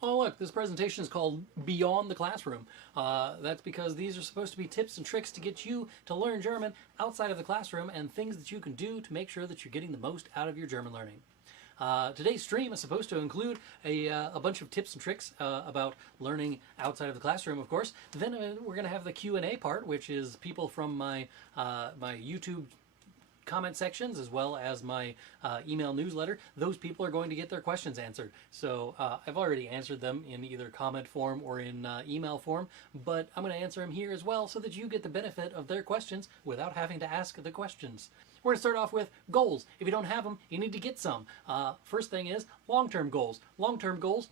Oh, look, this presentation is called Beyond the Classroom. That's because these are supposed to be tips and tricks to get you to learn German outside of the classroom and things that you can do to make sure that you're getting the most out of your German learning. Today's stream is supposed to include a bunch of tips and tricks about learning outside of the classroom, of course. Then we're going to have the Q&A part, which is people from my YouTube comment sections as well as my email newsletter. Those people are going to get their questions answered. So I've already answered them in either comment form or in email form, but I'm going to answer them here as well so that you get the benefit of their questions without having to ask the questions. We're going to start off with goals. If you don't have them, you need to get some. First thing is long-term goals. Long-term goals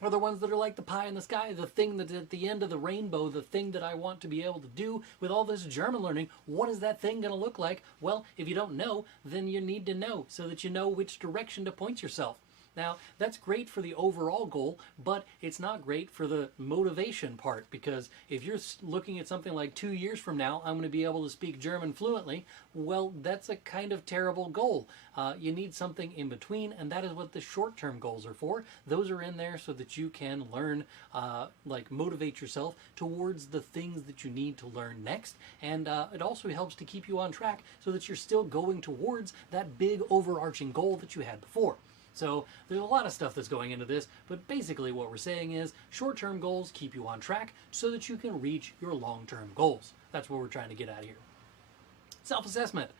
are the ones that are like the pie in the sky, the thing that's at the end of the rainbow, the thing that I want to be able to do with all this German learning. What is that thing going to look like? Well, if you don't know, then you need to know so that you know which direction to point yourself. Now, that's great for the overall goal, but it's not great for the motivation part, because if you're looking at something like 2 years from now, I'm going to be able to speak German fluently, well, that's a kind of terrible goal. You need something in between, and that is what the short-term goals are for. Those are in there so that you can learn, motivate yourself towards the things that you need to learn next, and it also helps to keep you on track so that you're still going towards that big overarching goal that you had before. So there's a lot of stuff that's going into this, but basically what we're saying is short-term goals keep you on track so that you can reach your long-term goals. That's what we're trying to get at here. Self-assessment.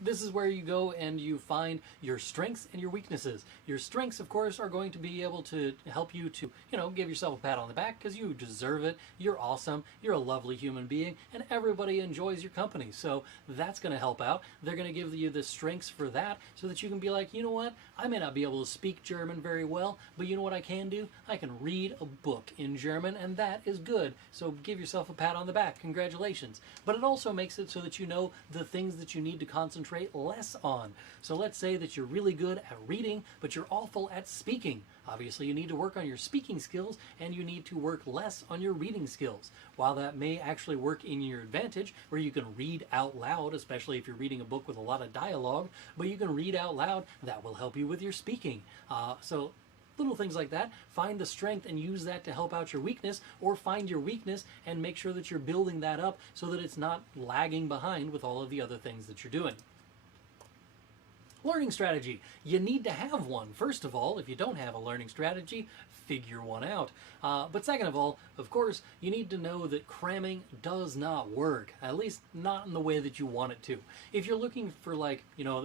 This is where you go and you find your strengths and your weaknesses. Your strengths, of course, are going to be able to help you to, give yourself a pat on the back because you deserve it. You're awesome. You're a lovely human being, and everybody enjoys your company. So that's going to help out. They're going to give you the strengths for that so that you can be like, you know what? I may not be able to speak German very well, but you know what I can do? I can read a book in German, and that is good. So give yourself a pat on the back. Congratulations. But it also makes it so that you know the things that you need to concentrate less on. So let's say that you're really good at reading, but you're awful at speaking. Obviously, you need to work on your speaking skills, and you need to work less on your reading skills. While that may actually work in your advantage, where you can read out loud, especially if you're reading a book with a lot of dialogue, but you can read out loud, that will help you with your speaking. So little things like that. Find the strength and use that to help out your weakness, or find your weakness and make sure that you're building that up so that it's not lagging behind with all of the other things that you're doing. Learning strategy. You need to have one. First of all, if you don't have a learning strategy, figure one out. But second of all, of course, you need to know that cramming does not work, at least not in the way that you want it to. If you're looking for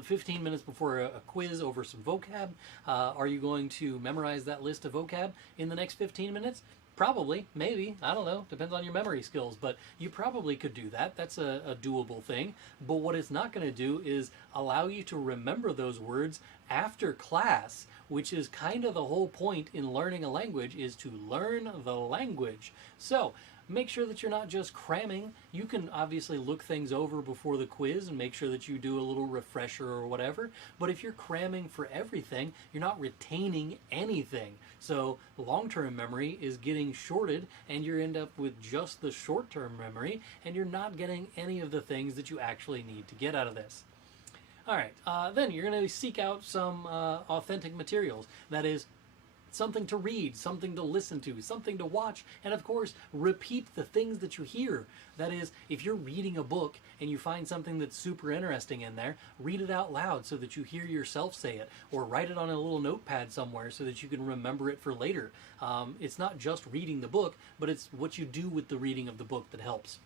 15 minutes before a quiz over some vocab, are you going to memorize that list of vocab in the next 15 minutes? Probably, maybe, I don't know, depends on your memory skills, but you probably could do that. That's a doable thing. But what it's not going to do is allow you to remember those words after class, which is kind of the whole point in learning a language, is to learn the language. So make sure that you're not just cramming. You can obviously look things over before the quiz and make sure that you do a little refresher or whatever. But if you're cramming for everything, you're not retaining anything. So long-term memory is getting shorted, and you end up with just the short-term memory, and you're not getting any of the things that you actually need to get out of this. All right, then you're going to seek out some authentic materials. That is, something to read, something to listen to, something to watch, and of course, repeat the things that you hear. That is, if you're reading a book and you find something that's super interesting in there, read it out loud so that you hear yourself say it, or write it on a little notepad somewhere so that you can remember it for later. It's not just reading the book, but it's what you do with the reading of the book that helps.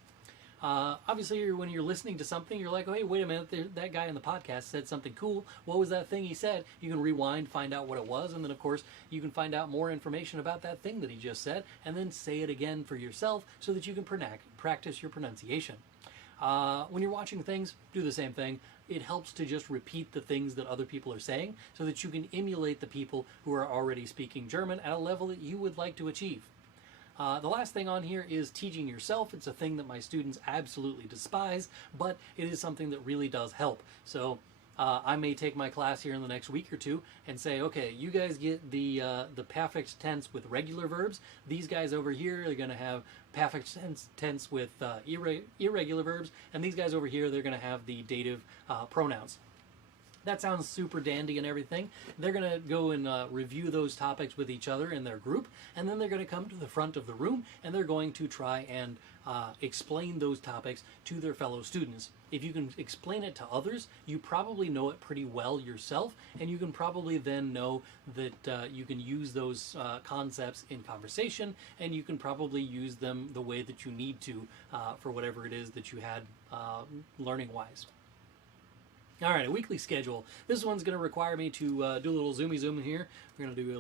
Obviously, when you're listening to something, you're like, oh, hey, wait a minute, that guy in the podcast said something cool. What was that thing he said? You can rewind, find out what it was, and then, of course, you can find out more information about that thing that he just said, and then say it again for yourself so that you can practice your pronunciation. When you're watching things, do the same thing. It helps to just repeat the things that other people are saying so that you can emulate the people who are already speaking German at a level that you would like to achieve. The last thing on here is teaching yourself. It's a thing that my students absolutely despise, but it is something that really does help. So I may take my class here in the next week or two and say, okay, you guys get the perfect tense with regular verbs. These guys over here are going to have perfect tense with irregular verbs, and these guys over here, they're going to have the dative pronouns. That sounds super dandy and everything. They're going to go and review those topics with each other in their group, and then they're going to come to the front of the room and they're going to try and explain those topics to their fellow students. If you can explain it to others, you probably know it pretty well yourself, and you can probably then know that you can use those concepts in conversation, and you can probably use them the way that you need to for whatever it is that you had learning-wise. All right, a weekly schedule. This one's going to require me to do a little zoomy zoom in here. We're going to do a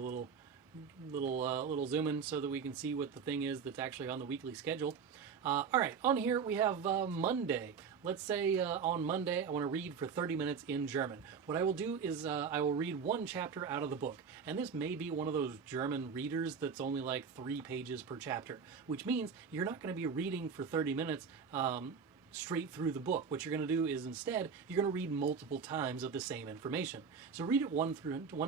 little zoom in so that we can see what the thing is that's actually on the weekly schedule. All right, on here we have Monday. Let's say on Monday I want to read for 30 minutes in German. What I will do is I will read one chapter out of the book. And this may be one of those German readers that's only like 3 pages per chapter, which means you're not going to be reading for 30 minutes straight through the book. What you're going to do is instead you're going to read multiple times of the same information. So read it one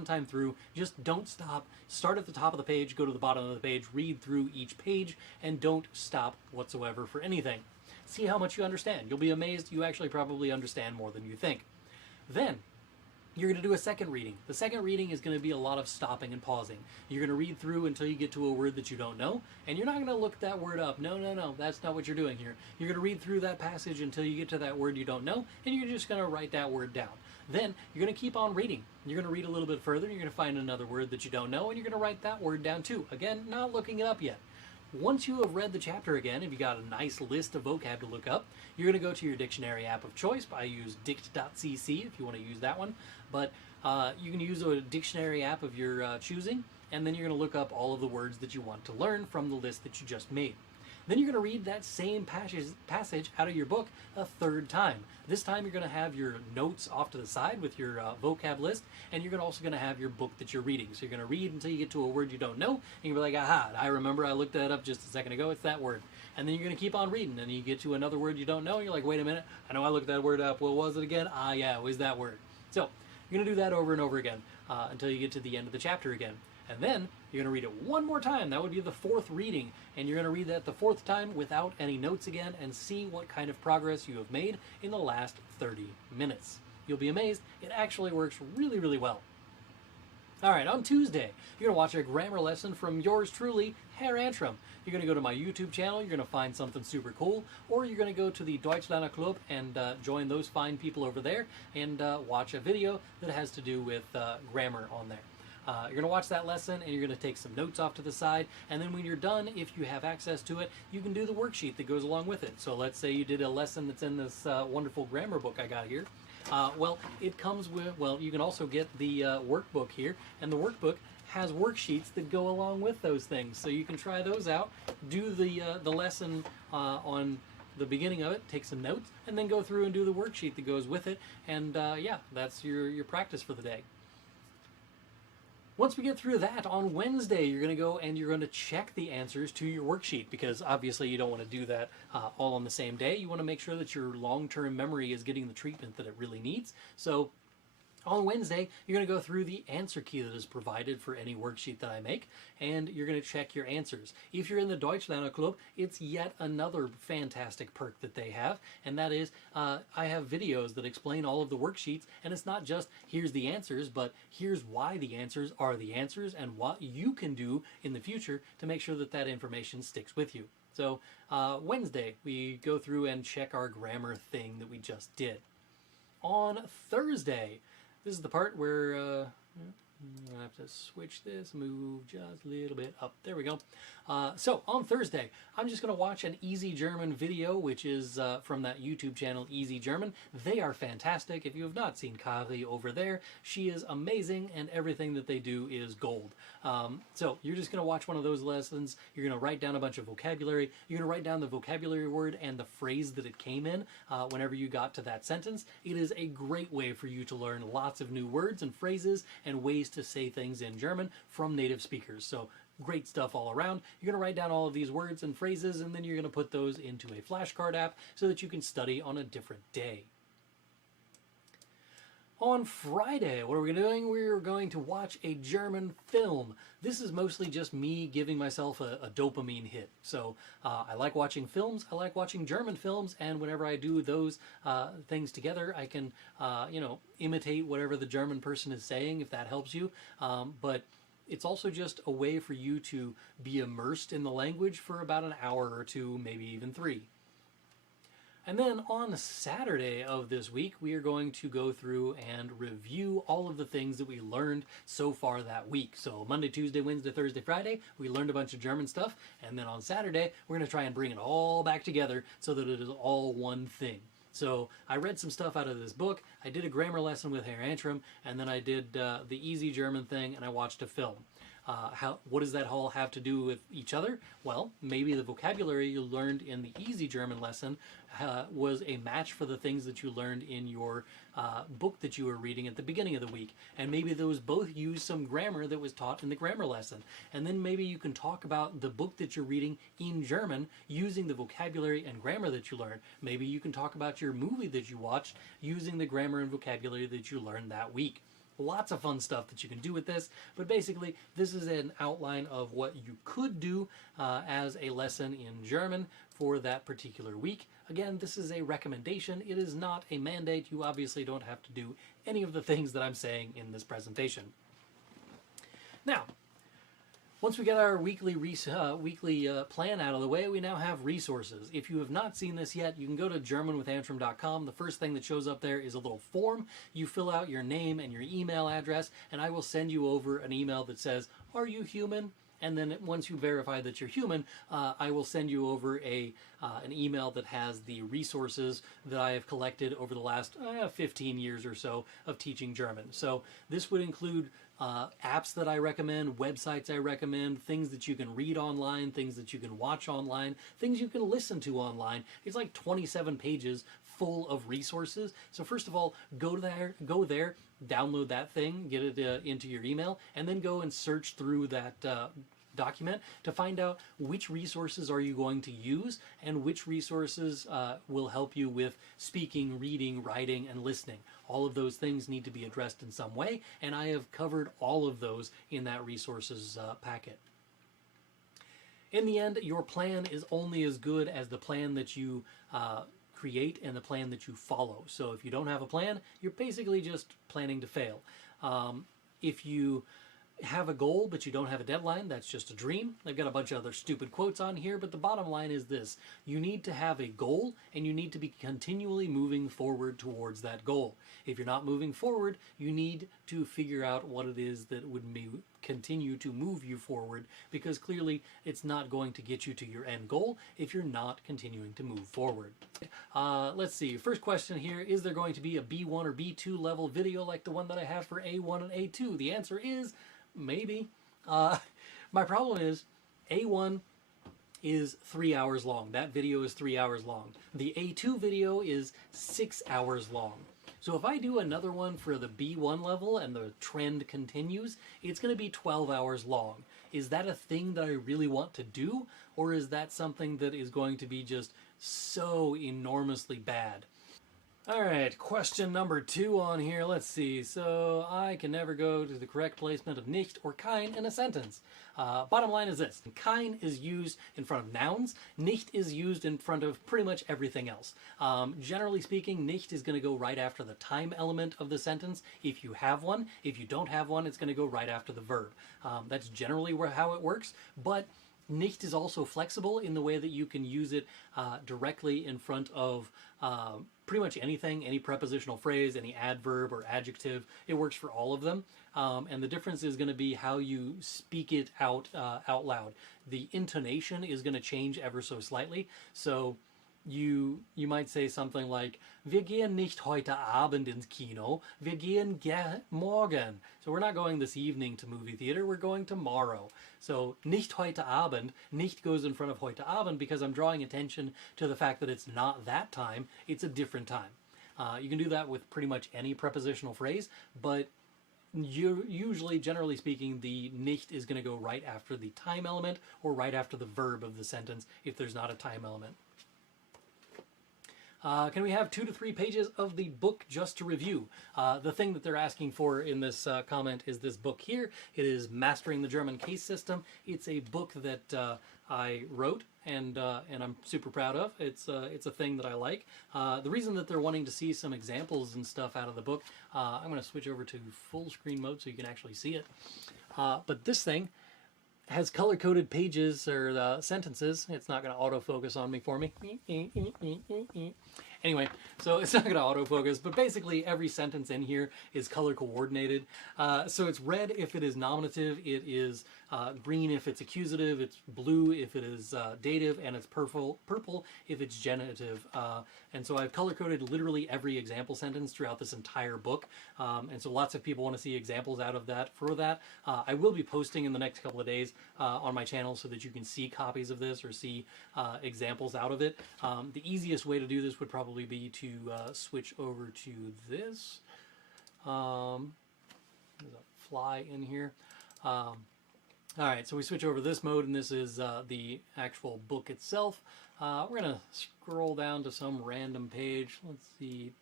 time through. Just don't stop. Start at the top of the page, go to the bottom of the page, read through each page, and don't stop whatsoever for anything. See how much you understand. You'll be amazed. You actually probably understand more than you think. Then you're going to do a second reading. The second reading is going to be a lot of stopping and pausing. You're going to read through until you get to a word that you don't know, and you're not going to look that word up. No, that's not what you're doing here. You're going to read through that passage until you get to that word you don't know, and you're just going to write that word down. Then you're going to keep on reading. You're going to read a little bit further, you're going to find another word that you don't know, and you're going to write that word down too. Again, not looking it up yet. Once you have read the chapter again, if you got a nice list of vocab to look up, you're going to go to your dictionary app of choice. I use dict.cc if you want to use that one. But you can use a dictionary app of your choosing, and then you're going to look up all of the words that you want to learn from the list that you just made. Then you're going to read that same passage out of your book a third time. This time you're going to have your notes off to the side with your vocab list, and you're also going to have your book that you're reading. So you're going to read until you get to a word you don't know, and you'll be like, aha, I remember, I looked that up just a second ago, it's that word. And then you're going to keep on reading, and you get to another word you don't know, and you're like, wait a minute, I know I looked that word up, what was it again? Ah, yeah, it was that word. So you're going to do that over and over again until you get to the end of the chapter again. And then you're going to read it one more time. That would be the fourth reading. And you're going to read that the fourth time without any notes again and see what kind of progress you have made in the last 30 minutes. You'll be amazed. It actually works really, really well. All right, on Tuesday, you're going to watch a grammar lesson from yours truly, Herr Antrim. You're going to go to my YouTube channel, you're going to find something super cool, or you're going to go to the Deutschlerner Club and join those fine people over there and watch a video that has to do with grammar on there. You're going to watch that lesson and you're going to take some notes off to the side, and then when you're done, if you have access to it, you can do the worksheet that goes along with it. So let's say you did a lesson that's in this wonderful grammar book I got here. Well, it comes with, well, you can also get the workbook here, and the workbook has worksheets that go along with those things. So you can try those out, do the lesson on the beginning of it, take some notes, and then go through and do the worksheet that goes with it, and yeah, that's your practice for the day. Once we get through that, on Wednesday, you're going to go and you're going to check the answers to your worksheet, because obviously you don't want to do that all on the same day. You want to make sure that your long-term memory is getting the treatment that it really needs. So on Wednesday, you're going to go through the answer key that is provided for any worksheet that I make, and you're going to check your answers. If you're in the Deutschlerner Club, it's yet another fantastic perk that they have, and that is I have videos that explain all of the worksheets, and it's not just here's the answers, but here's why the answers are the answers and what you can do in the future to make sure that that information sticks with you. So Wednesday, we go through and check our grammar thing that we just did. On Thursday, this is the part where I'm going to have to switch this, move just a little bit up. There we go. So on Thursday, I'm just going to watch an Easy German video, which is from that YouTube channel, Easy German. They are fantastic. If you have not seen Kari over there, she is amazing, and everything that they do is gold. So you're just going to watch one of those lessons. You're going to write down a bunch of vocabulary. You're going to write down the vocabulary word and the phrase that it came in whenever you got to that sentence. It is a great way for you to learn lots of new words and phrases and ways to say things in German from native speakers. So great stuff all around. You're going to write down all of these words and phrases, and then you're going to put those into a flashcard app so that you can study on a different day. On Friday, what are we doing? We're going to watch a German film. This is mostly just me giving myself a dopamine hit. So I like watching films, I like watching German films, and whenever I do those things together, I can, imitate whatever the German person is saying, if that helps you. But it's also just a way for you to be immersed in the language for about an hour or two, maybe even 3. And then on Saturday of this week, we are going to go through and review all of the things that we learned so far that week. So Monday, Tuesday, Wednesday, Thursday, Friday, we learned a bunch of German stuff. And then on Saturday, we're going to try and bring it all back together so that it is all one thing. So I read some stuff out of this book. I did a grammar lesson with Herr Antrim, and then I did the easy German thing, and I watched a film. What does that all have to do with each other? Well, maybe the vocabulary you learned in the easy German lesson was a match for the things that you learned in your book that you were reading at the beginning of the week. And maybe those both use some grammar that was taught in the grammar lesson. And then maybe you can talk about the book that you're reading in German using the vocabulary and grammar that you learned. Maybe you can talk about your movie that you watched using the grammar and vocabulary that you learned that week. Lots of fun stuff that you can do with this, but basically this is an outline of what you could do as a lesson in German for that particular week. Again, this is a recommendation. It is not a mandate. You obviously don't have to do any of the things that I'm saying in this presentation. Now, once we get our weekly plan out of the way, we now have resources. If you have not seen this yet, you can go to germanwithantrim.com. The first thing that shows up there is a little form. You fill out your name and your email address, and I will send you over an email that says, "Are you human?" And then once you verify that you're human, I will send you over an email that has the resources that I have collected over the last 15 years or so of teaching German. So this would include apps that I recommend, websites I recommend, things that you can read online, things that you can watch online, things you can listen to online. It's like 27 pages full of resources. So first of all, go there, download that thing, get it into your email, and then go and search through that document to find out which resources are you going to use and which resources will help you with speaking, reading, writing, and listening. All of those things need to be addressed in some way, and I have covered all of those in that resources packet. In the end, your plan is only as good as the plan that you create and the plan that you follow. So if you don't have a plan, you're basically just planning to fail. If you have a goal but you don't have a deadline, that's just a dream. I've got a bunch of other stupid quotes on here, but the bottom line is this: you need to have a goal and you need to be continually moving forward towards that goal. If you're not moving forward, you need to figure out what it is that would continue to move you forward, because clearly it's not going to get you to your end goal if you're not continuing to move forward. Let's see, first question here: is there going to be a B1 or B2 level video like the one that I have for A1 and A2? The answer is maybe. My problem is A1 is 3 hours long. That video is 3 hours long. The A2 video is 6 hours long. So if I do another one for the B1 level and the trend continues, it's going to be 12 hours long. Is that a thing that I really want to do? Or is that something that is going to be just so enormously bad? All right, question number 2 on here. Let's see. So I can never go to the correct placement of nicht or kein in a sentence. Bottom line is this: kein is used in front of nouns. Nicht is used in front of pretty much everything else. Generally speaking, nicht is going to go right after the time element of the sentence if you have one. If you don't have one, it's going to go right after the verb. That's generally how it works, but nicht is also flexible in the way that you can use it directly in front of pretty much anything, any prepositional phrase, any adverb or adjective. It works for all of them. And the difference is going to be how you speak it out loud. The intonation is going to change ever so slightly. So you might say something like, "Wir gehen nicht heute Abend ins Kino, wir gehen morgen." So we're not going this evening to movie theater, we're going tomorrow. So nicht heute Abend, nicht goes in front of heute Abend because I'm drawing attention to the fact that it's not that time, it's a different time. You can do that with pretty much any prepositional phrase, but usually, generally speaking, the nicht is going to go right after the time element or right after the verb of the sentence if there's not a time element. Can we have 2 to 3 pages of the book just to review? The thing that they're asking for in this comment is this book here. It is Mastering the German Case System. It's a book that I wrote and I'm super proud of. It's a thing that I like. The reason that they're wanting to see some examples and stuff out of the book, I'm going to switch over to full screen mode so you can actually see it. But this thing has color-coded pages or sentences. It's not going to autofocus on me for me. Anyway, so it's not going to autofocus, but basically every sentence in here is color coordinated. So it's red if it is nominative, it is green if it's accusative, it's blue if it is dative, and it's purple if it's genitive. And so I've color-coded literally every example sentence throughout this entire book. And so lots of people want to see examples out of that. For that, I will be posting in the next couple of days on my channel so that you can see copies of this or see examples out of it. The easiest way to do this would probably be to switch over to this. There's a fly in here. All right, so we switch over to this mode, and this is the actual book itself. We're going to scroll down to some random page. Let's see,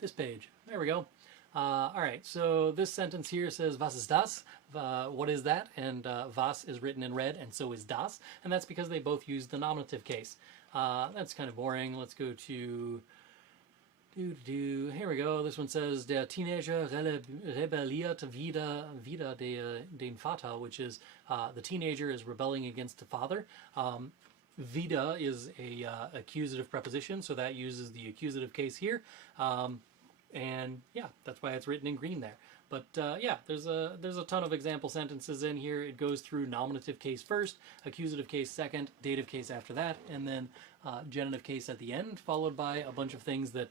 this page. There we go. All right, so this sentence here says, was ist das? What is that? And was is written in red, and so is das. And that's because they both use the nominative case. That's kind of boring. Let's go to... Here we go. This one says, der Teenager rebelliert wider den Vater, which is the teenager is rebelling against the father. Wieder is a accusative preposition, so that uses the accusative case here. And yeah, that's why it's written in green there. But yeah, there's a ton of example sentences in here. It goes through nominative case first, accusative case second, dative case after that, and then genitive case at the end, followed by a bunch of things that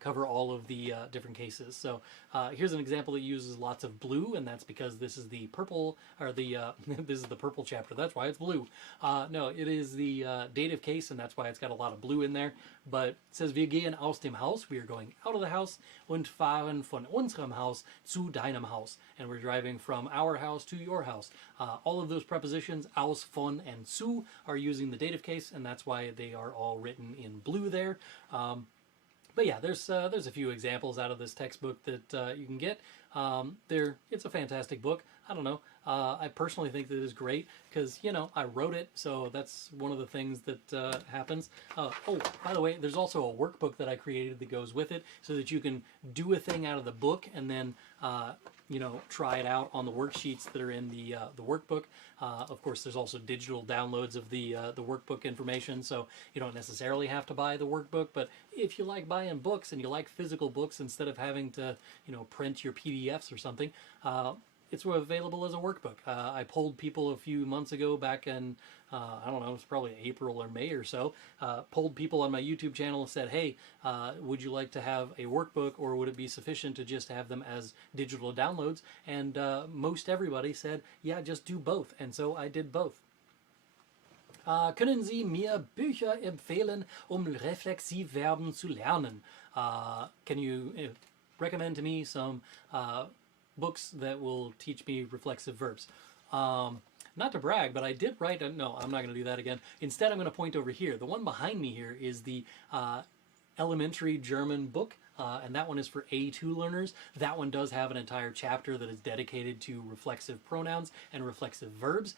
cover all of the different cases. So here's an example that uses lots of blue, and that's because this is the purple, or the this is the purple chapter. That's why it's blue. No, it is the dative case, and that's why it's got a lot of blue in there. But it says, wir gehen aus dem Haus. We are going out of the house und fahren von unserem Haus zu deinem Haus. And we're driving from our house to your house. All of those prepositions, aus, von, and zu, are using the dative case, and that's why they are all written in blue there. But yeah, there's a few examples out of this textbook that you can get. It's a fantastic book. I don't know. I personally think that it is great because, you know, I wrote it, so that's one of the things that happens. Oh, by the way, there's also a workbook that I created that goes with it so that you can do a thing out of the book and then, you know, try it out on the worksheets that are in the workbook. Of course, there's also digital downloads of the workbook information, so you don't necessarily have to buy the workbook. But if you like buying books and you like physical books instead of having to, you know, print your PDFs or something, it's available as a workbook. I polled people a few months ago back in, I don't know, it's probably April or May or so, polled people on my YouTube channel and said, hey, would you like to have a workbook or would it be sufficient to just have them as digital downloads? And most everybody said, yeah, just do both. And so I did both. Können Sie mir Bücher empfehlen, reflexive Verben zu lernen? Can you recommend to me some books that will teach me reflexive verbs? Not to brag, but I did write no, I'm not going to do that again. Instead, I'm going to point over here. The one behind me here is the elementary German book, and that one is for A2 learners. That one does have an entire chapter that is dedicated to reflexive pronouns and reflexive verbs.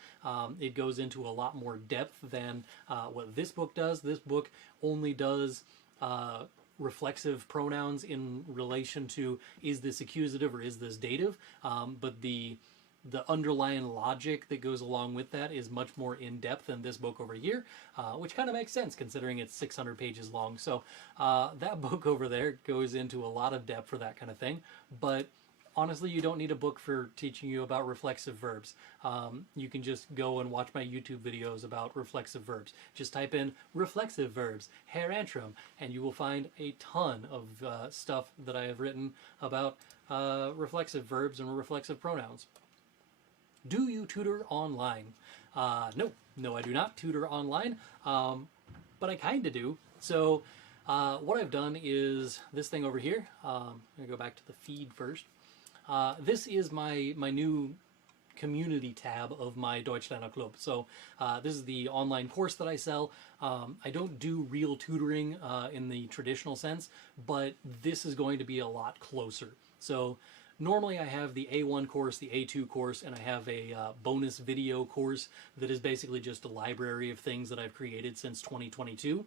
It goes into a lot more depth than what this book does. This book only does reflexive pronouns in relation to is this accusative or is this dative, but the underlying logic that goes along with that is much more in-depth than this book over here, which kind of makes sense considering it's 600 pages long. So that book over there goes into a lot of depth for that kind of thing, but honestly, you don't need a book for teaching you about reflexive verbs. You can just go and watch my YouTube videos about reflexive verbs. Just type in reflexive verbs, Herr Antrim, and you will find a ton of stuff that I have written about reflexive verbs and reflexive pronouns. Do you tutor online? No, I do not tutor online, but I kind of do. So what I've done is this thing over here. I'm going to go back to the feed first. This is my new community tab of my Deutschlerner Club. So this is the online course that I sell. I don't do real tutoring in the traditional sense, but this is going to be a lot closer. So normally I have the A1 course, the A2 course, and I have a bonus video course that is basically just a library of things that I've created since 2022.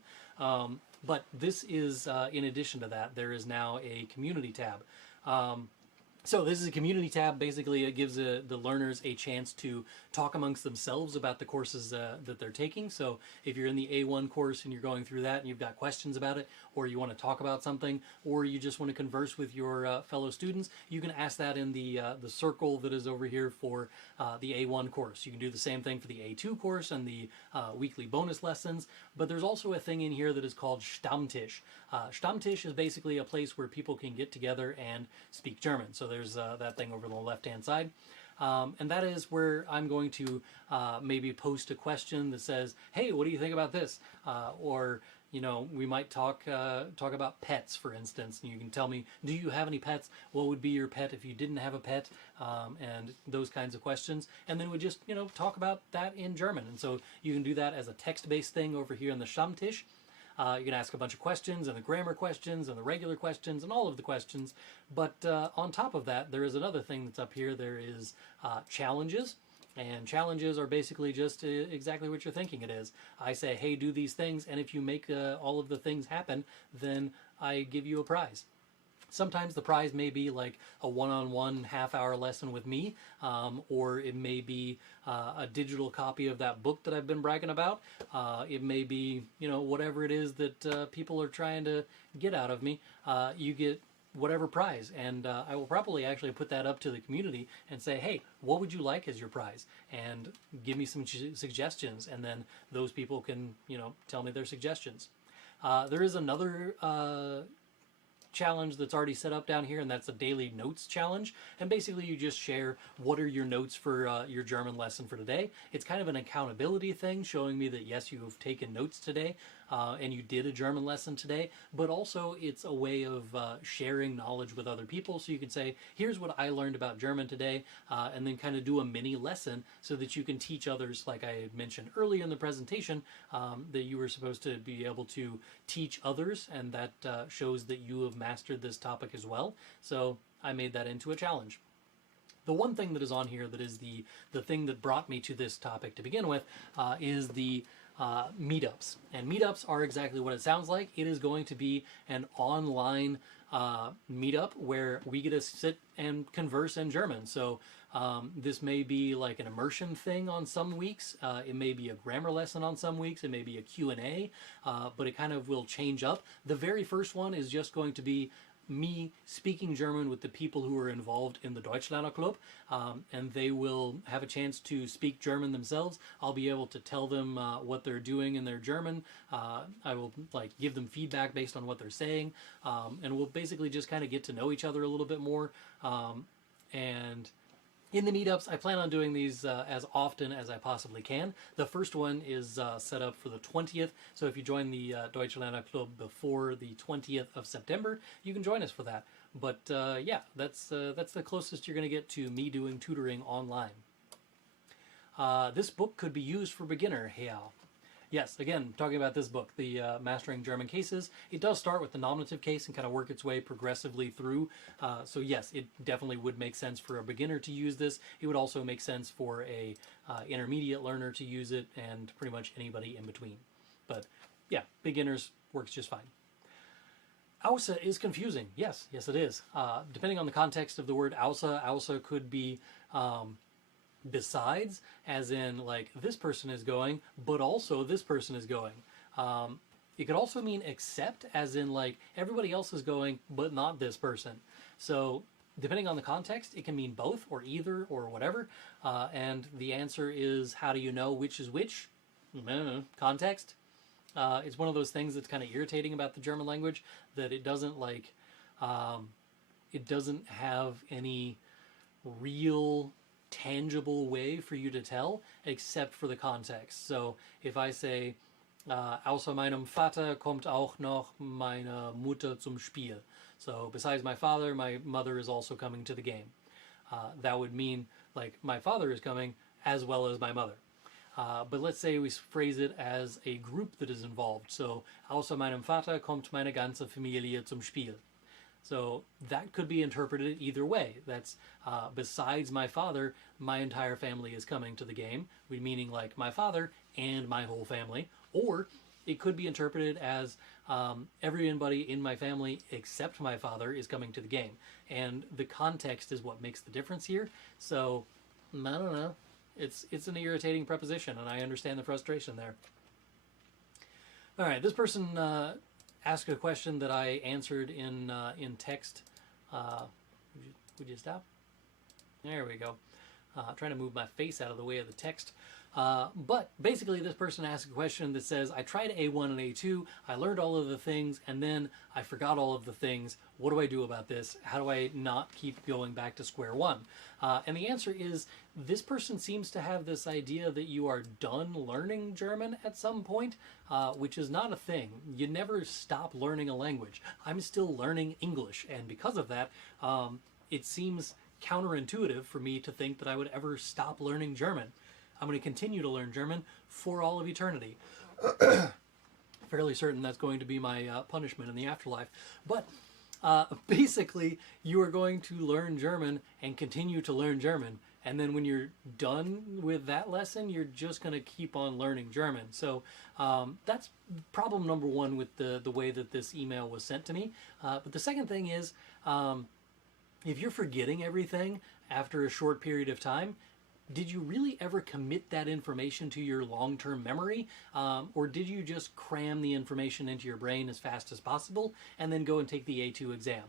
But this is, in addition to that, there is now a community tab. So this is a community tab. Basically, it gives the learners a chance to talk amongst themselves about the courses that they're taking. So if you're in the A1 course and you're going through that and you've got questions about it, or you want to talk about something, or you just want to converse with your fellow students, you can ask that in the circle that is over here for the A1 course. You can do the same thing for the A2 course and the weekly bonus lessons. But there's also a thing in here that is called Stammtisch. Stammtisch is basically a place where people can get together and speak German. So there's that thing over the left-hand side. And that is where I'm going to maybe post a question that says, hey, what do you think about this? Or, you know, we might talk about pets, for instance. And you can tell me, do you have any pets? What would be your pet if you didn't have a pet? And those kinds of questions. And then we just, you know, talk about that in German. And so you can do that as a text-based thing over here in the Stammtisch. You can ask a bunch of questions, and the grammar questions, and the regular questions, and all of the questions. But on top of that, there is another thing that's up here. There is challenges. And challenges are basically just exactly what you're thinking it is. I say, hey, do these things, and if you make all of the things happen, then I give you a prize. Sometimes the prize may be like a one-on-one half-hour lesson with me, or it may be a digital copy of that book that I've been bragging about. It may be, you know, whatever it is that people are trying to get out of me. You get whatever prize, and I will probably actually put that up to the community and say, hey, what would you like as your prize? And give me some suggestions, and then those people can, you know, tell me their suggestions. There is another challenge that's already set up down here, and that's a daily notes challenge. And basically you just share what are your notes for your German lesson for today. It's kind of an accountability thing, showing me that yes, you have taken notes today and you did a German lesson today, but also it's a way of sharing knowledge with other people. So you can say, here's what I learned about German today, and then kind of do a mini lesson so that you can teach others, like I had mentioned earlier in the presentation, that you were supposed to be able to teach others, and that shows that you have mastered this topic as well. So I made that into a challenge. The one thing that is on here that is the thing that brought me to this topic to begin with is the meetups. And meetups are exactly what it sounds like. It is going to be an online meetup where we get to sit and converse in German. So this may be like an immersion thing on some weeks. It may be a grammar lesson on some weeks. It may be a Q&A, but it kind of will change up. The very first one is just going to be me speaking German with the people who are involved in the Deutschlerner Club, and they will have a chance to speak German themselves. I'll be able to tell them what they're doing in their German. I will give them feedback based on what they're saying, and we'll basically just kind of get to know each other a little bit more. And in the meetups, I plan on doing these as often as I possibly can. The first one is set up for the 20th, so if you join the Deutschlerner Club before the 20th of September, you can join us for that. But yeah, that's the closest you're going to get to me doing tutoring online. This book could be used for beginner, Heal. Yes, again, talking about this book, the Mastering German Cases, it does start with the nominative case and kind of work its way progressively through. So yes, it definitely would make sense for a beginner to use this. It would also make sense for a intermediate learner to use it, and pretty much anybody in between. But yeah, beginners works just fine. Außer is confusing. Yes, it is. Depending on the context of the word außer could be besides, as in like this person is going, but also this person is going. It could also mean except, as in like everybody else is going, but not this person. So depending on the context, it can mean both or either or whatever. And the answer is, how do you know which is which? Context. It's one of those things that's kind of irritating about the German language, that it doesn't it doesn't have any real tangible way for you to tell except for the context. So if I say außer meinem Vater kommt auch noch meine Mutter zum Spiel. So besides my father, my mother is also coming to the game. That would mean like my father is coming as well as my mother. But let's say we phrase it as a group that is involved. So, außer meinem Vater kommt meine ganze Familie zum Spiel. So that could be interpreted either way. That's besides my father, my entire family is coming to the game, meaning like my father and my whole family. Or it could be interpreted as everybody in my family except my father is coming to the game. And the context is what makes the difference here. So, I don't know. It's an irritating preposition, and I understand the frustration there. All right, this person asked a question that I answered in text. Would you stop? There we go. Trying to move my face out of the way of the text. But basically, this person asked a question that says, I tried A1 and A2, I learned all of the things, and then I forgot all of the things. What do I do about this? How do I not keep going back to square one? And the answer is, this person seems to have this idea that you are done learning German at some point, which is not a thing. You never stop learning a language. I'm still learning English, and because of that, it seems counterintuitive for me to think that I would ever stop learning German. I'm going to continue to learn German for all of eternity. Fairly certain that's going to be my punishment in the afterlife. But basically, you are going to learn German and continue to learn German. And then when you're done with that lesson, you're just going to keep on learning German. So that's problem number one with the way that this email was sent to me. But the second thing is, if you're forgetting everything after a short period of time, did you really ever commit that information to your long-term memory? Or did you just cram the information into your brain as fast as possible and then go and take the A2 exam?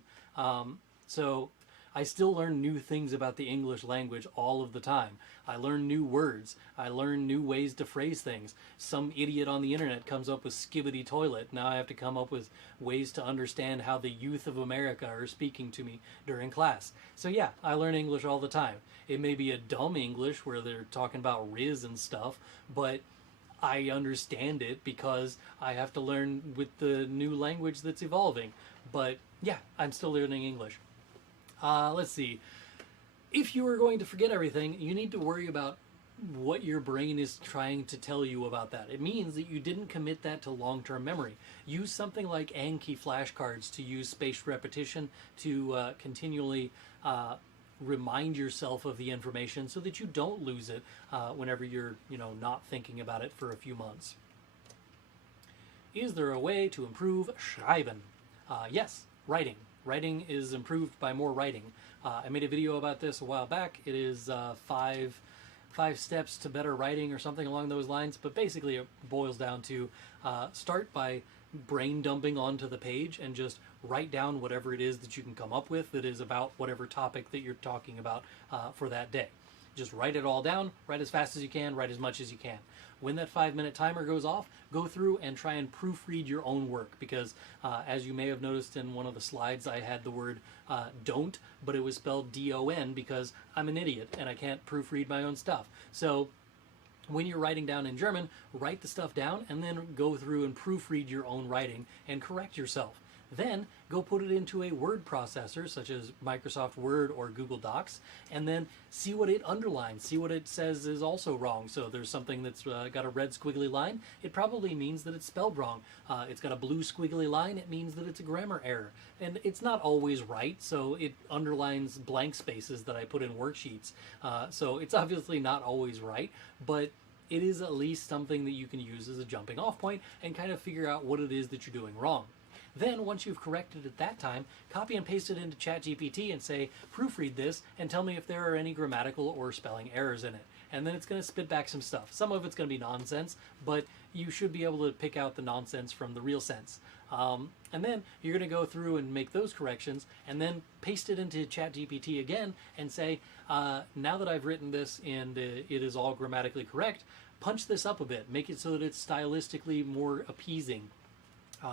So I still learn new things about the English language all of the time. I learn new words. I learn new ways to phrase things. Some idiot on the internet comes up with skibbity toilet. Now I have to come up with ways to understand how the youth of America are speaking to me during class. So yeah, I learn English all the time. It may be a dumb English where they're talking about Riz and stuff, but I understand it because I have to learn with the new language that's evolving. But yeah, I'm still learning English. Let's see. If you are going to forget everything, you need to worry about what your brain is trying to tell you about that. It means that you didn't commit that to long-term memory. Use something like Anki flashcards to use spaced repetition to continually remind yourself of the information so that you don't lose it whenever you're, not thinking about it for a few months. Is there a way to improve schreiben? Yes, writing. Writing is improved by more writing. I made a video about this a while back. It is five steps to better writing or something along those lines. But basically it boils down to start by brain dumping onto the page and just write down whatever it is that you can come up with that is about whatever topic that you're talking about for that day. Just write it all down, write as fast as you can, write as much as you can. When that 5-minute timer goes off, go through and try and proofread your own work because as you may have noticed in one of the slides, I had the word don't, but it was spelled D-O-N because I'm an idiot and I can't proofread my own stuff. So when you're writing down in German, write the stuff down and then go through and proofread your own writing and correct yourself. Then go put it into a word processor such as Microsoft Word or Google Docs and then see what it underlines, see what it says is also wrong. So there's something that's got a red squiggly line, it probably means that it's spelled wrong. It's got a blue squiggly line, it means that it's a grammar error. And it's not always right, so it underlines blank spaces that I put in worksheets. So it's obviously not always right, but it is at least something that you can use as a jumping off point and kind of figure out what it is that you're doing wrong. Then, once you've corrected it that time, copy and paste it into ChatGPT and say, proofread this and tell me if there are any grammatical or spelling errors in it. And then it's going to spit back some stuff. Some of it's going to be nonsense, but you should be able to pick out the nonsense from the real sense. And then you're going to go through and make those corrections and then paste it into ChatGPT again and say, now that I've written this and it is all grammatically correct, punch this up a bit. Make it so that it's stylistically more appeasing.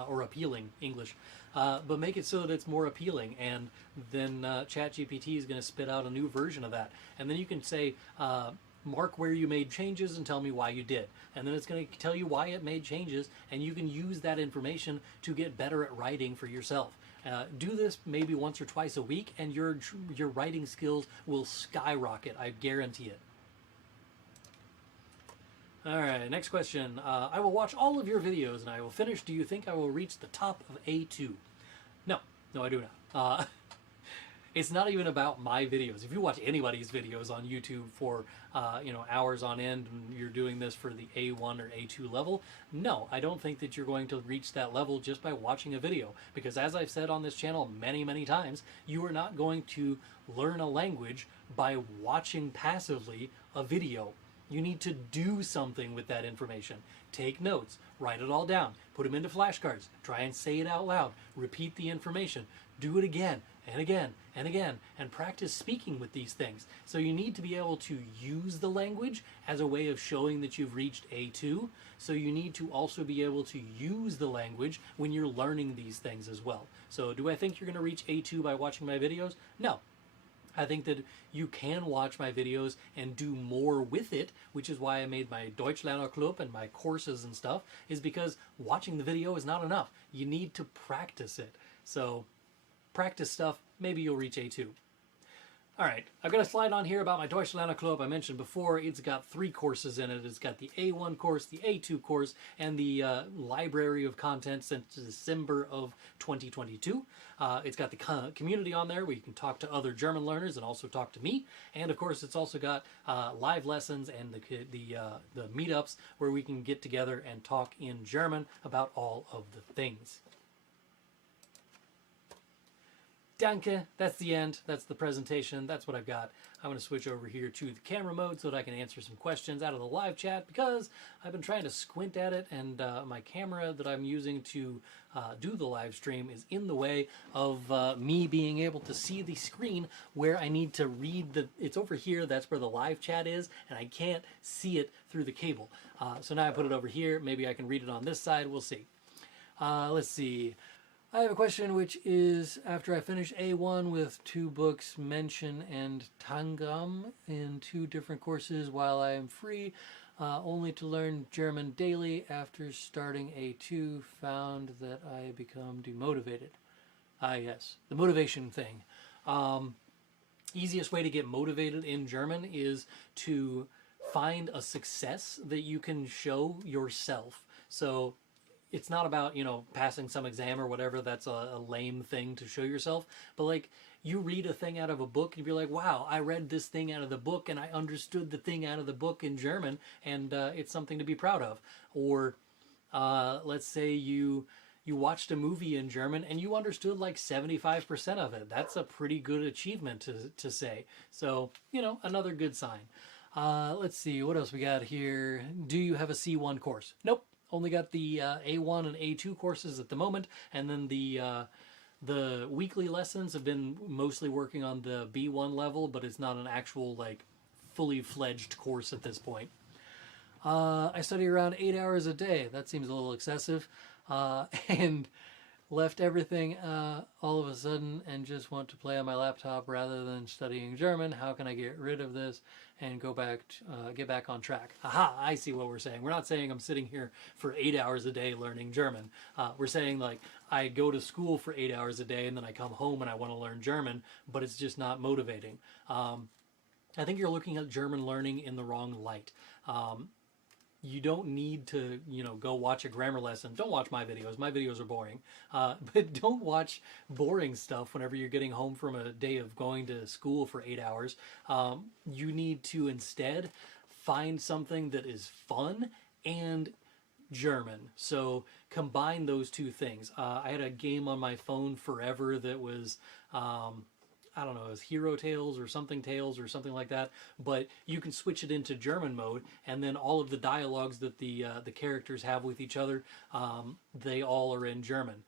Or appealing, English, but make it so that it's more appealing, and then ChatGPT is going to spit out a new version of that. And then you can say, mark where you made changes and tell me why you did. And then it's going to tell you why it made changes, and you can use that information to get better at writing for yourself. Do this maybe once or twice a week, and your writing skills will skyrocket. I guarantee it. All right, next question. I will watch all of your videos and I will finish. Do you think I will reach the top of A2? No, I do not. It's not even about my videos. If you watch anybody's videos on YouTube for hours on end, and you're doing this for the A1 or A2 level, no, I don't think that you're going to reach that level just by watching a video. Because as I've said on this channel many, many times, you are not going to learn a language by watching passively a video. You need to do something with that information. Take notes, write it all down, put them into flashcards, try and say it out loud, repeat the information, do it again and again and again, and practice speaking with these things. So you need to be able to use the language as a way of showing that you've reached A2. So you need to also be able to use the language when you're learning these things as well. So do I think you're going to reach A2 by watching my videos? No. I think that you can watch my videos and do more with it, which is why I made my Deutschlerner Club and my courses and stuff, is because watching the video is not enough. You need to practice it. So practice stuff, maybe you'll reach A2. All right, I've got a slide on here about my Deutschlerner Club. I mentioned before, it's got 3 courses in it. It's got the A1 course, the A2 course, and the library of content since December of 2022. It's got the community on there where you can talk to other German learners and also talk to me. And of course, it's also got live lessons and the meetups where we can get together and talk in German about all of the things. Danke, that's the end. That's the presentation. That's what I've got. I'm going to switch over here to the camera mode so that I can answer some questions out of the live chat, because I've been trying to squint at it, and my camera that I'm using to do the live stream is in the way of me being able to see the screen where I need to read it's over here. That's where the live chat is, and I can't see it through the cable. So now I put it over here. Maybe I can read it on this side. We'll see. Let's see. I have a question, which is, after I finish A1 with 2 books, Menschen and Tangam, in 2 different courses while I am free, only to learn German daily, after starting A2, found that I become demotivated. Yes, the motivation thing. Easiest way to get motivated in German is to find a success that you can show yourself. So it's not about, passing some exam or whatever. That's a lame thing to show yourself. But like, you read a thing out of a book and you're like, wow, I read this thing out of the book and I understood the thing out of the book in German, and it's something to be proud of. Or let's say you watched a movie in German and you understood like 75% of it. That's a pretty good achievement to say. So, another good sign. Let's see, what else we got here? Do you have a C1 course? Nope. Only got the A1 and A2 courses at the moment, and then the weekly lessons have been mostly working on the B1 level, but it's not an actual like fully fledged course at this point. I study around 8 hours a day. That seems a little excessive, and left everything all of a sudden and just want to play on my laptop rather than studying German. How can I get rid of this and get back on track? Aha, I see what we're saying. We're not saying I'm sitting here for 8 hours a day learning German. We're saying like I go to school for 8 hours a day and then I come home and I want to learn German, but it's just not motivating. I think you're looking at German learning in the wrong light. You don't need to, go watch a grammar lesson. Don't watch my videos. My videos are boring. But don't watch boring stuff whenever you're getting home from a day of going to school for 8 hours. You need to instead find something that is fun and German. So combine those 2 things. I had a game on my phone forever that was I don't know, it was Hero Tales or something like that, but you can switch it into German mode, and then all of the dialogues that the characters have with each other, they all are in German.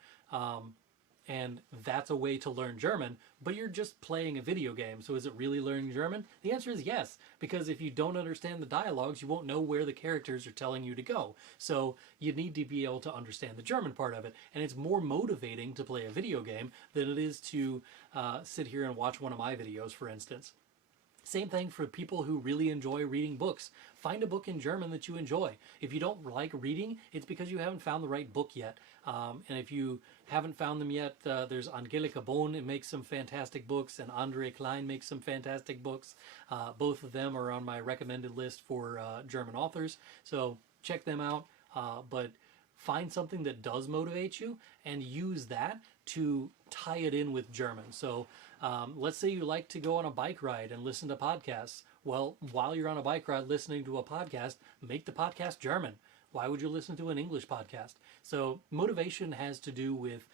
And that's a way to learn German, but you're just playing a video game. So is it really learning German? The answer is yes, because if you don't understand the dialogues, you won't know where the characters are telling you to go. So you need to be able to understand the German part of it. And it's more motivating to play a video game than it is to sit here and watch one of my videos, for instance. Same thing for people who really enjoy reading books. Find a book in German that you enjoy. If you don't like reading, it's because you haven't found the right book yet. And if you haven't found them yet, there's Angelika Bohn, it makes some fantastic books, and Andre Klein makes some fantastic books. Both of them are on my recommended list for German authors, so check them out. But find something that does motivate you and use that to tie it in with German. So let's say you like to go on a bike ride and listen to podcasts. Well, while you're on a bike ride listening to a podcast, make the podcast German. Why would you listen to an English podcast? So motivation has to do with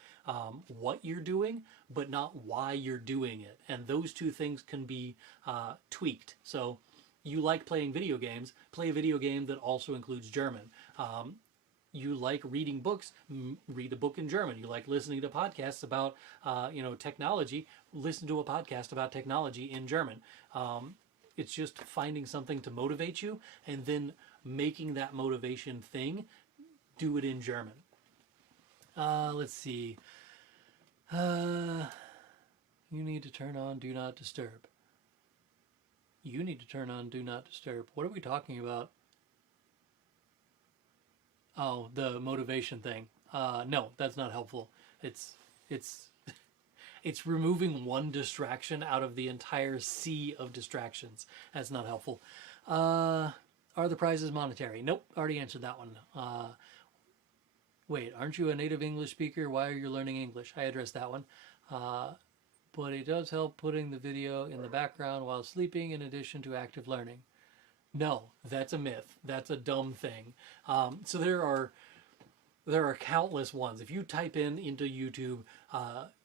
what you're doing, but not why you're doing it. And those two things can be tweaked. So you like playing video games, play a video game that also includes German. You like reading books, read a book in German. You like listening to podcasts about, technology, listen to a podcast about technology in German. It's just finding something to motivate you and then making that motivation thing, do it in German. Let's see. You need to turn on Do Not Disturb. You need to turn on Do Not Disturb. What are we talking about? Oh, the motivation thing. No, that's not helpful. It's it's removing one distraction out of the entire sea of distractions. That's not helpful. Are the prizes monetary? Nope, already answered that one. Wait, aren't you a native English speaker? Why are you learning English? I addressed that one. But it does help putting the video in the background while sleeping in addition to active learning. No, that's a myth. That's a dumb thing. So there are countless ones. If you type into YouTube,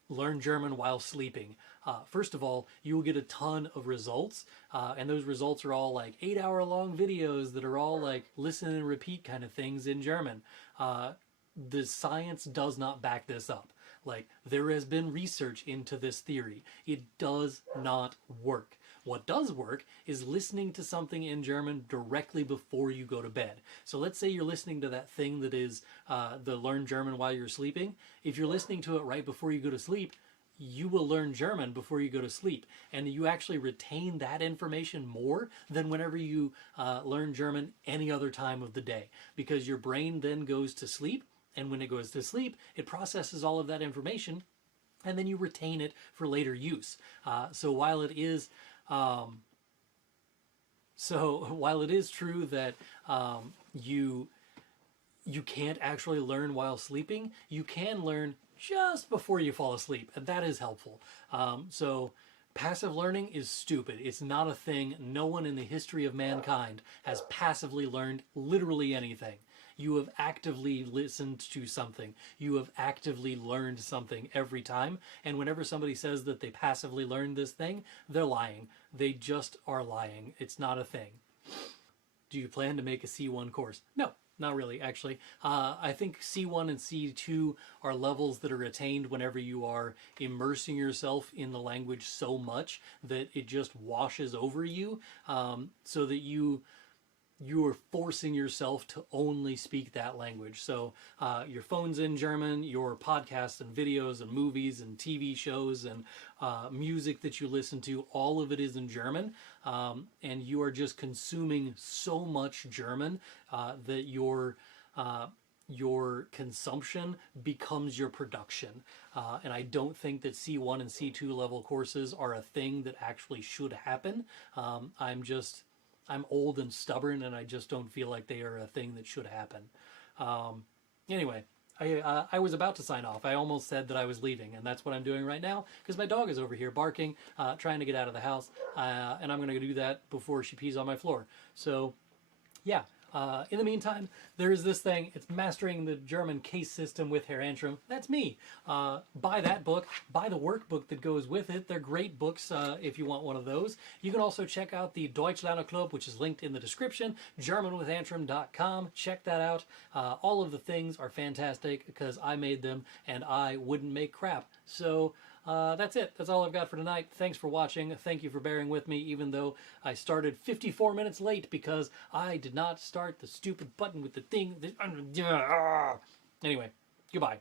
learn German while sleeping, first of all, you will get a ton of results. And those results are all like 8-hour-long videos that are all like listen and repeat kind of things in German. The science does not back this up. Like, there has been research into this theory. It does not work. What does work is listening to something in German directly before you go to bed. So let's say you're listening to that thing that is the Learn German while you're sleeping. If you're listening to it right before you go to sleep, you will learn German before you go to sleep. And you actually retain that information more than whenever you learn German any other time of the day. Because your brain then goes to sleep, and when it goes to sleep, it processes all of that information, and then you retain it for later use. So while it is true that you can't actually learn while sleeping, you can learn just before you fall asleep, and that is helpful. So passive learning is stupid. It's not a thing. No one in the history of mankind has passively learned literally anything. You have actively listened to something. You have actively learned something every time. And whenever somebody says that they passively learned this thing, they're lying. They just are lying. It's not a thing. Do you plan to make a C1 course? No, not really, actually. I think C1 and C2 are levels that are attained whenever you are immersing yourself in the language so much that it just washes over you, so that you are forcing yourself to only speak that language. So your phone's in German, your podcasts and videos and movies and TV shows and music that you listen to, all of it is in German. And you are just consuming so much German that your consumption becomes your production. And I don't think that C1 and C2 level courses are a thing that actually should happen. I'm old and stubborn, and I just don't feel like they are a thing that should happen. Anyway, I was about to sign off. I almost said that I was leaving, and that's what I'm doing right now, because my dog is over here barking, trying to get out of the house, and I'm going to do that before she pees on my floor. So, yeah. In the meantime, there is this thing. It's Mastering the German Case System with Herr Antrim. That's me. Buy that book. Buy the workbook that goes with it. They're great books if you want one of those. You can also check out the Deutschlerner Club, which is linked in the description, germanwithantrim.com. Check that out. All of the things are fantastic because I made them and I wouldn't make crap. So that's it. That's all I've got for tonight. Thanks for watching. Thank you for bearing with me, even though I started 54 minutes late because I did not start the stupid button with the thing. Anyway, goodbye.